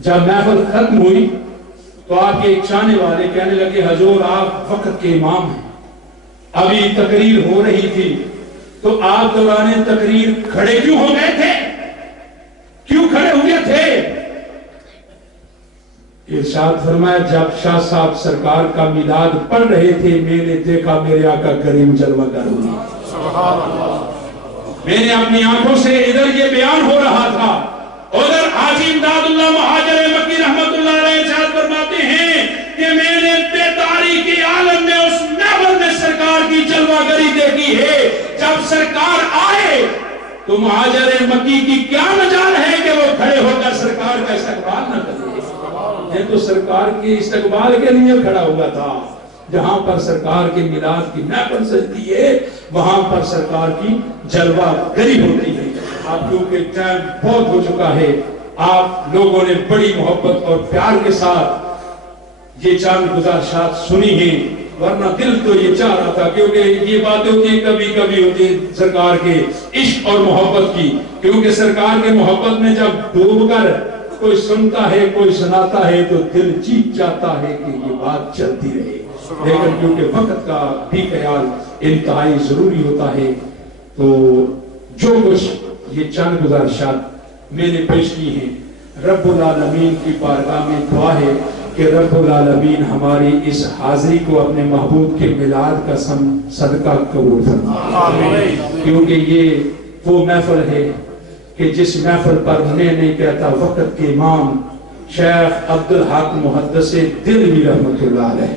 جب محفل ختم ہوئی تو آپ کے ایک چاہنے والے کہنے لگے حضور آپ وقت کے امام ہیں، ابھی تقریر ہو رہی تھی تو آپ دوران تقریر کھڑے کیوں ہو گئے تھے، کیوں کھڑے ہوئے تھے؟ ارشاد فرمایا جب شاہ صاحب سرکار کا میلاد پڑھ رہے تھے میں نے دیکھا میرے آقا کریم جلوہ گر ہوئی، میں نے اپنی آنکھوں سے ادھر یہ بیان ہو رہا تھا، ادھر حاجی امداد اللہ مہاجر مکی رحمت اللہ علیہ ارشاد فرماتے ہیں کہ میں نے بیداری کے عالم میں اس محفل میں سرکار کی جلوہ گری دیکھی ہے، جب سرکار آئے تو مہاجر مکی کی کیا مجال ہے کہ وہ کھڑے ہو کر سرکار کا استقبال نہ کرے؟ یہ تو سرکار کے استقبال کے لیے کھڑا ہوا تھا، جہاں پر سرکار کے میلاد کی محفل سجتی ہے وہاں پر سرکار کی جلوہ گری ہوتی ہے۔ اب کیونکہ ٹائم بہت ہو چکا ہے، آپ لوگوں نے بڑی محبت اور پیار کے ساتھ یہ چند گزارشات سنی ہیں، ورنہ دل تو یہ چاہ رہا تھا، کیونکہ یہ باتیں ہوتی ہیں کبھی کبھی ہوتی ہیں سرکار کے عشق اور محبت کی، کیونکہ سرکار کے محبت میں جب ڈوب کر کوئی سنتا ہے کوئی سناتا ہے تو دل چیخ جاتا ہے کہ یہ بات چلتی رہے، لیکن کیونکہ وقت کا بھی خیال انتہائی ضروری ہوتا ہے تو جو کچھ یہ چند گزارشات میں نے پیش کی ہیں، رب العالمین کی بارگاہ میں دعا ہے کہ رب العالمین ہماری اس حاضری کو اپنے محبوب کے میلاد کا صدقہ قبول فرمائے، کیونکہ یہ وہ محفل ہے کہ جس محفل پر میں نہیں کہتا وقت کے امام شیخ عبدالحق محدث دہلوی رحمت اللہ علیہ،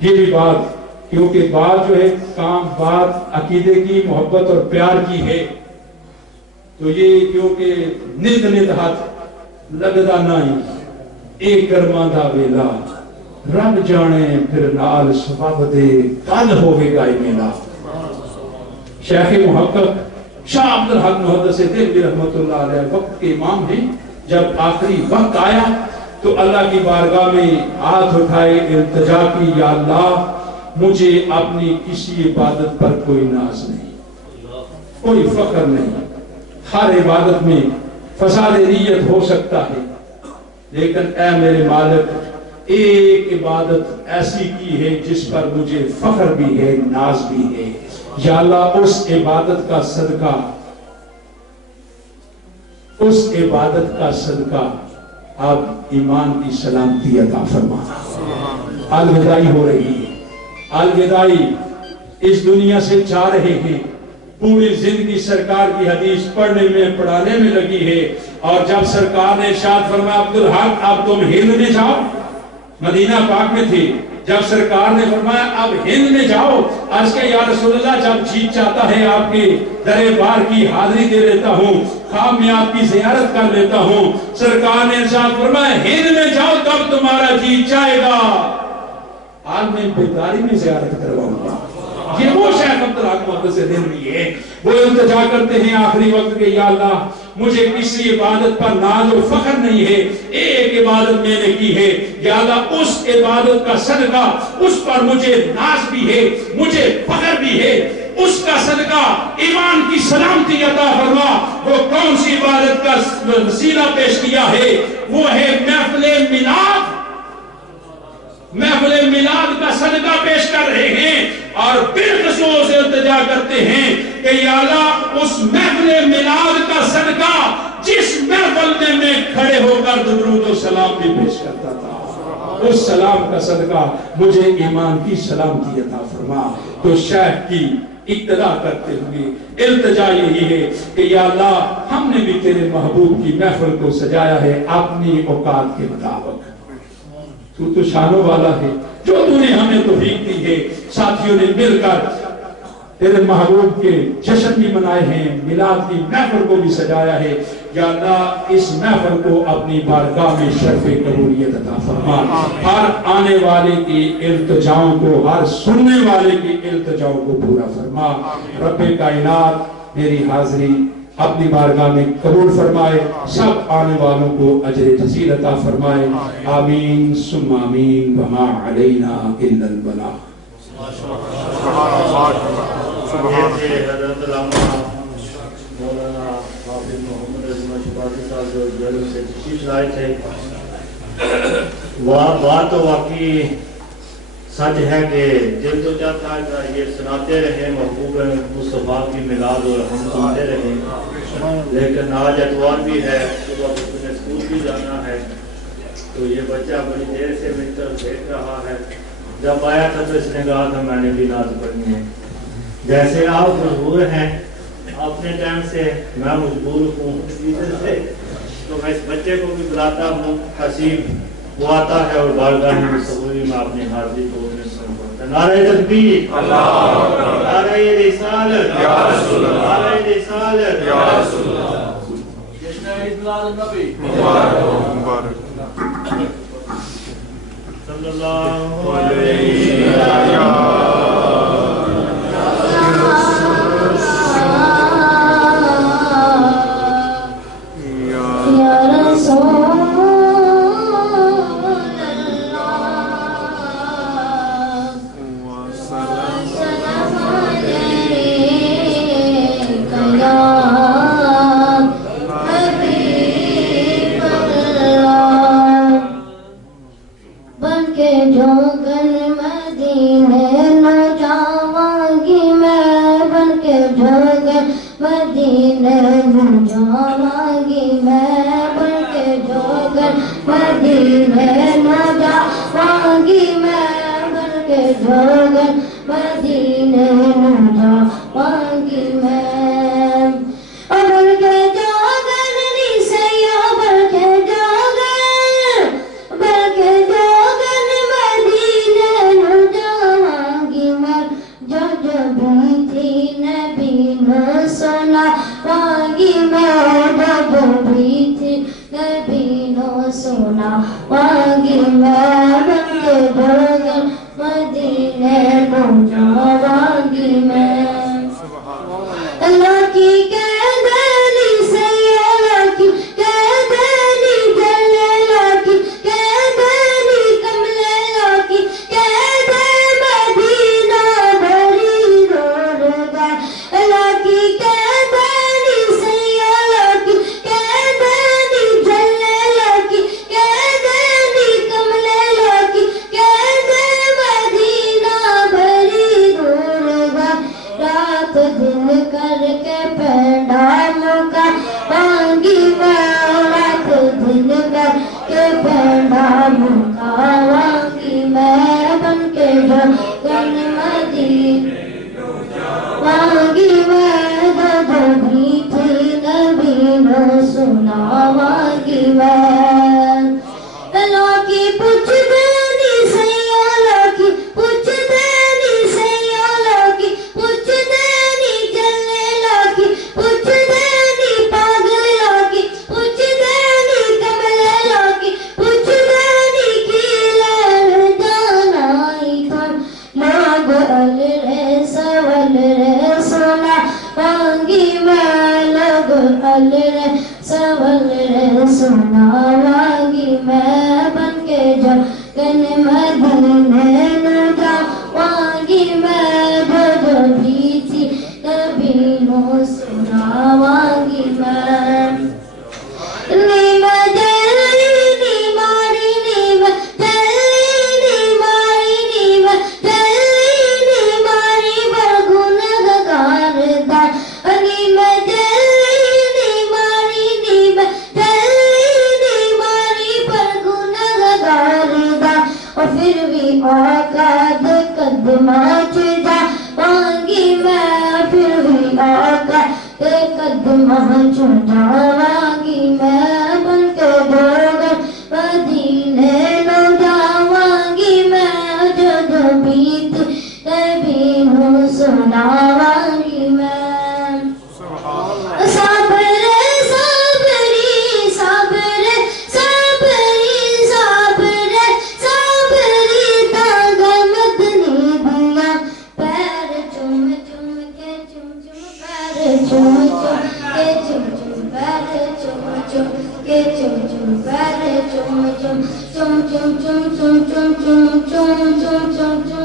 یہ بھی بات کیونکہ بات جو ہے کام بات عقیدے کی محبت اور پیار کی ہے تو یہ کیونکہ نت نت ہاتھ لگدا نہیں ایک گرما دا ویلا رب جانے پھر نال سبب دے کل ہوئے گا میلا۔ شیخ محقق شاہ عبدالحق محدث دہلوی رحمت اللہ علیہ وقت کے امام ہیں، جب آخری وقت آیا تو اللہ کی بارگاہ میں ہاتھ اٹھائے التجا کی، یا اللہ مجھے اپنی کسی عبادت پر کوئی ناز نہیں، کوئی فخر نہیں، ہر عبادت میں فساد نیت ہو سکتا ہے لیکن اے میرے مالک ایک عبادت ایسی کی ہے جس پر مجھے فخر بھی ہے ناز بھی ہے، یا اللہ اس عبادت کا صدقہ آپ ایمان کی سلامتی عطا فرمانا۔ الوداعی ہو رہی ہے، الوداعی اس دنیا سے جا رہے ہیں، پوری زندگی سرکار کی حدیث پڑھنے میں پڑھانے میں لگی ہے، اور جب سرکار نے ارشاد فرمایا عبدالحق اب تم ہند میں جاؤ، مدینہ پاک میں تھی، جب سرکار نے فرمایا اب ہند میں جاؤ، عرض کہ یا رسول اللہ جب جی چاہتا ہے آپ کے دربار کی حاضری دے لیتا ہوں، خواب میں آپ کی زیارت کر لیتا ہوں۔ سرکار نے ارشاد فرمایا ہند میں جاؤ تب تمہارا جی چاہے گا، آج میں بیداری میں زیارت کرواؤں گا۔ یہ وہ شیخ عبدالحق محدث دہلوی ہے، وہ التجا کرتے ہیں آخری وقت کے یا اللہ مجھے کسی عبادت پر ناز و فخر نہیں ہے، ایک عبادت میں نے کی ہے، یا اللہ اس عبادت کا صدقہ اس پر مجھے ناز بھی ہے مجھے فخر بھی ہے، اس کا صدقہ ایمان کی سلامتی عطا فرما۔ وہ کون سی عبادت کا وسیلہ پیش کیا ہے؟ وہ ہے محفل میلاد، محفل میلاد کا صدقہ پیش کر رہے ہیں اور بالخصوص سے التجا کرتے ہیں کہ یا اللہ اس محفل میلاد کا صدقہ جس محفل میں کھڑے ہو کر درود و سلام بھی پیش کرتا تھا، اس سلام کا صدقہ مجھے ایمان کی سلامتی عطا فرما۔ تو شیخ کی اقتدا کرتے ہوئے التجا یہی ہے کہ یا اللہ ہم نے بھی تیرے محبوب کی محفل کو سجایا ہے اپنی اوقات کے مطابق، تو شانوں والا ہے، جو تو نے ہمیں توفیق دی ہے، ساتھیوں نے مل کر تیرے محبوب کے جشن بھی منائے ہیں، میلاد کی محفل کو بھی سجایا ہے، یا اللہ اس محفل کو اپنی بارگاہ میں شرف قبولیت عطا فرما۔ ہر آنے والے کی التجاؤں کو، ہر سننے والے کی التجاؤں کو پورا فرما۔ رب کائنات میری حاضری اپنی بارگاہ میں قبول فرمائے، سب آنے والوں کو اجر جزیل عطا فرمائے، آمین ثم آمین، وما علینا الا البلاغ۔ حضرت علامہ مولانا حافظ محمد رضوان قاضی صاحب جو جیل سے تشریف لائے تھے، بات تو واقعی سچ ہے کہ دل تو چاہتا ہے کہ یہ سناتے رہے محبوب مصطفیٰ کی میلاد اور ہم سنتے رہے، لیکن آج اتوار بھی ہے، صبح بچوں نے اسکول بھی جانا ہے، تو یہ بچہ بڑی دیر سے میری طرف دیکھ رہا ہے۔ جب آیا تھا تو اس نے کہا تھا میں نے بھی نعت پڑھنی ہے۔ جیسے آپ مجبور ہیں اپنے ٹائم سے، میں مجبور ہوں ادھر سے، تو میں اس بچے کو بھی بلاتا ہوں۔ حسیب وہ آتا ہے اور بارگاہ مصطفی میں اپنی حاضری کو پڑھتا ہے۔ نعرہ تکبیر، نعرہ رسالت، نعرہ رسالت، جشن میلاد النبی مبارک صلی اللہ علیہ وسلم۔ Chum chum chum chum chum chum chum chum